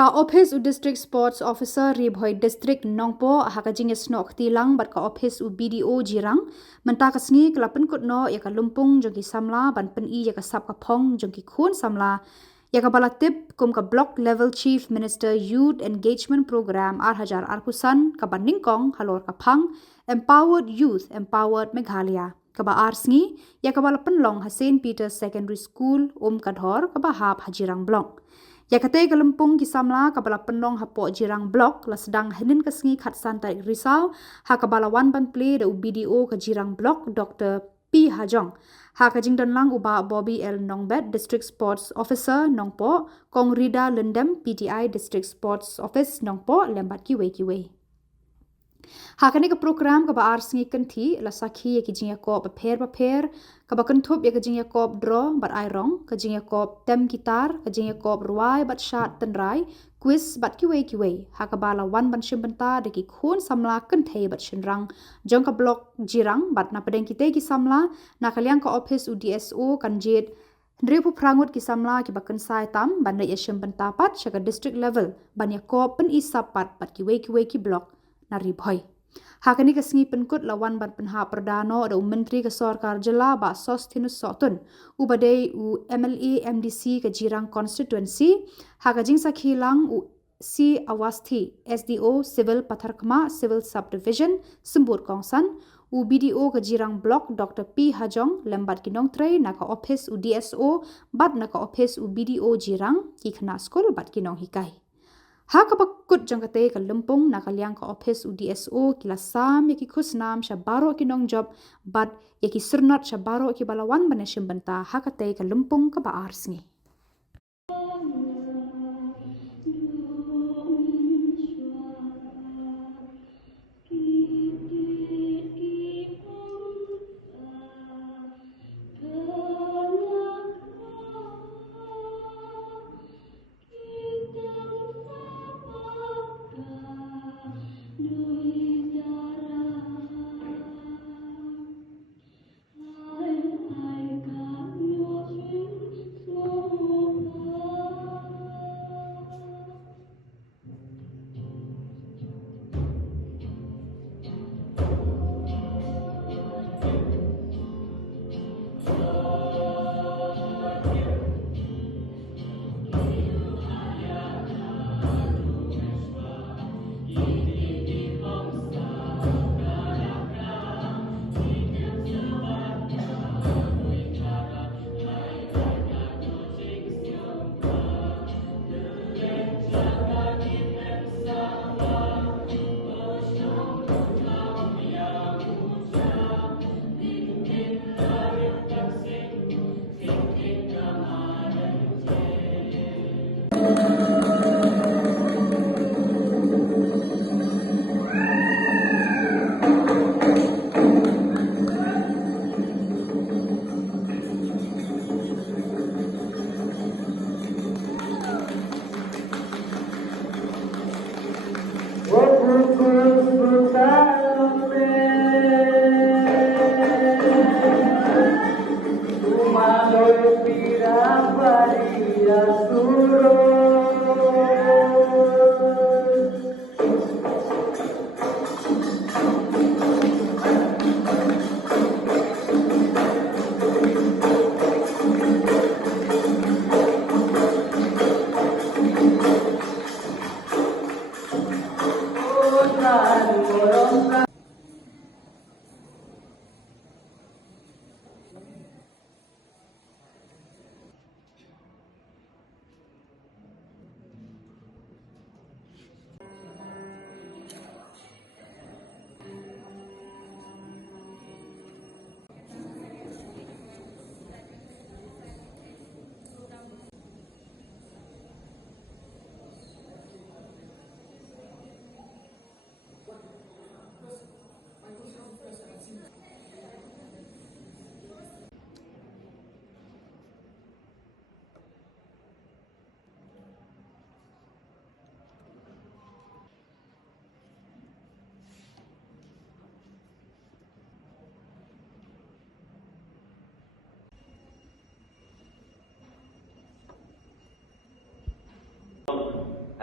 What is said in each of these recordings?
Ka office u district sports officer ribhoi district nongpo hakajing snok tilang bat ka office u BDO Jirang menta kasngi kelapen kutno ya ka Lympung jongki Samla ban pen I ya ka sap ka phong jongki khun Samla ya ka balatip kum ka block level chief minister youth engagement program hajar arpusan ka baningkong halor ka phang empowered youth empowered Meghalaya ka ba arsngi ya ka balapen long St. Peter's secondary school kadhor ka ba hap hajirang blong ya kate ka Lympung ki Samla ka bala penong hapo Jirang block la sedang henin kasngi khatsan tarik risau ha ka bala wan ban play da BDO ka Jirang block Dr. P Hajong ha ka jingdan lang uba Bobby L Nongbet district sports officer nongpo kong Rida Lendem PTI district sports office nongpo lembat kiwe hakane ka program ka ba arsngi kanthi la sakhi ya ki jinga ko ba pher ka ba kanthop ya ka jinga ko draw bat airong ka jinga ko tem gitar ka jinga ko ruai bat shat tenrai quiz bat kiwe ha ka bala wan ban shimbanta de ki khun Samla kan thei bat shinrang jong ka block Jirang bat na padeng kite ki Samla na kalyang ka office UDSO kan jet Ndripu prangut ki Samla ki bakan sai tam ban ya shimbanta pat shaka district level ban ya ko pen isap pat kiwe ki block na ribhoi hakani ka sngi penkut lawan ban penha perdano da menteri ka Khuborjylla ba sostinus sotun ubadei u MLA MDC ka Jirang constituency hakajing sakhilang u C Awasthi SDO civil patharkma civil subdivision sembur kongsan u BDO ka Jirang block Dr. P Hajong lembat kinong trei na ka office u DSO bat na ka office u BDO Jirang ki khna school bat kinong hikai ha ka bakut jangkate ka Lympung na kalyang ka office u DSO kila sam ya ki khusnam sha baro ki nong job bat ya ki surnat sha baro ki balawan banashim banta ha ka te ka Lympung ka ba arsngi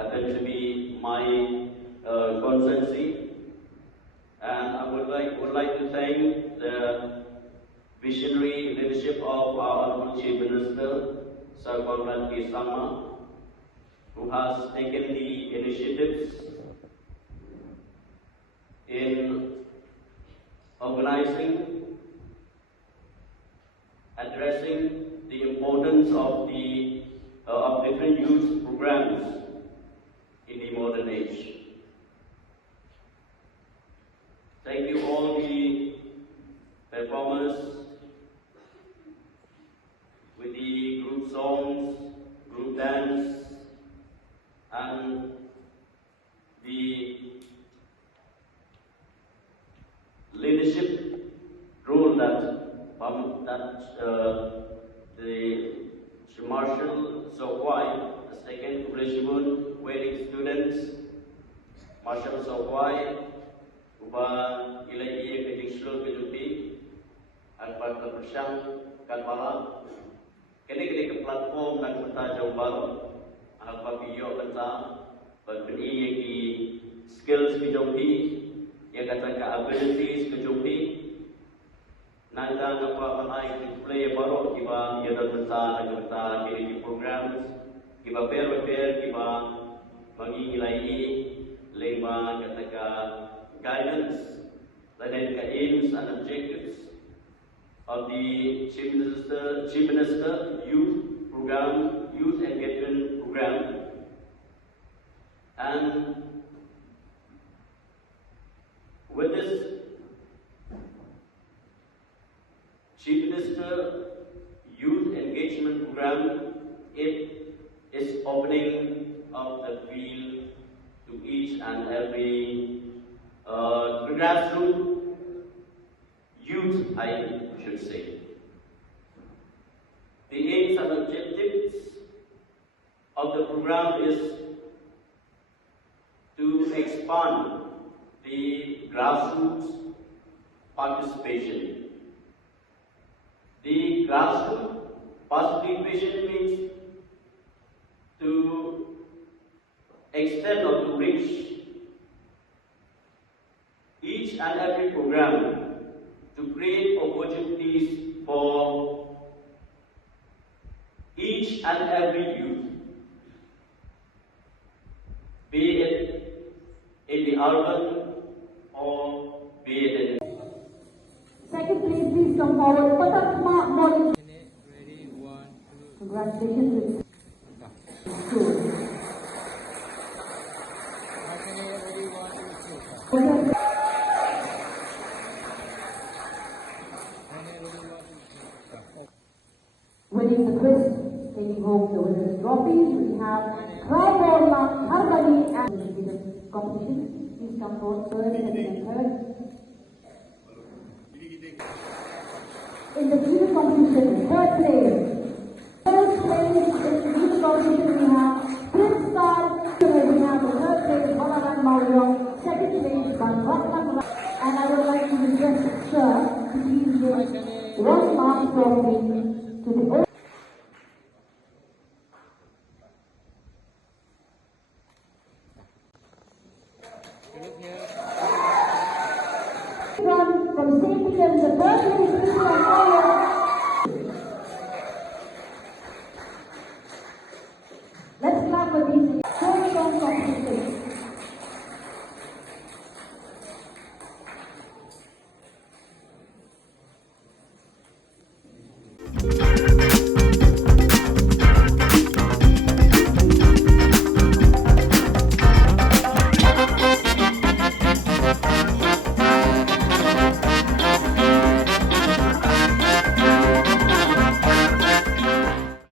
happen to be my constituency, and I would like to thank the visionary leadership of our Honorable Chief Minister, Sir Comrade K. Samla, who has taken the initiatives in organizing, addressing the importance of different youth programs in the modern age. Thank you all the performers with the group songs, group dance, and the leadership role that the Marshal Sokwai has taken to Reshimun wedding students, Marshal Sokwai, Uba Ilaiye Kedingshul Kejupi, Akbar Kepersyang, Kanpala, kini ke platform dan peta jauh baru, Akbar Piyo Kenta, berbeni yaki skills kejupi, yang kata abilities kejupi, nanda apa malai play baru kiba ia datang kini programs kiba pair kiba bagi ilai lema kata guidance dan aims and objectives of the Chief Minister Youth Engagement Program, and with this Chief Minister Youth Engagement Program, it is opening up the field to each and every grassroots youth, I should say. The aims and objectives of the program is to expand the grassroots participation. The grassroots participation means to extend or to reach each and every program to create opportunities for each and every youth, be it in the urban or be it in. Second, please come forward. Patatma Mori. Congratulations. Winning the quiz, taking home the winner's trophies, we have Khuborjylla and the competition. Please come forward, third, second, and third. In the junior competition, third place. First place in the junior competition, we have Prince Star. We have the third place, Balaran Mauryo. Second place, Banratlan. And I would like to request Sir to please give one mark trophy to the from St. Peter, the third place,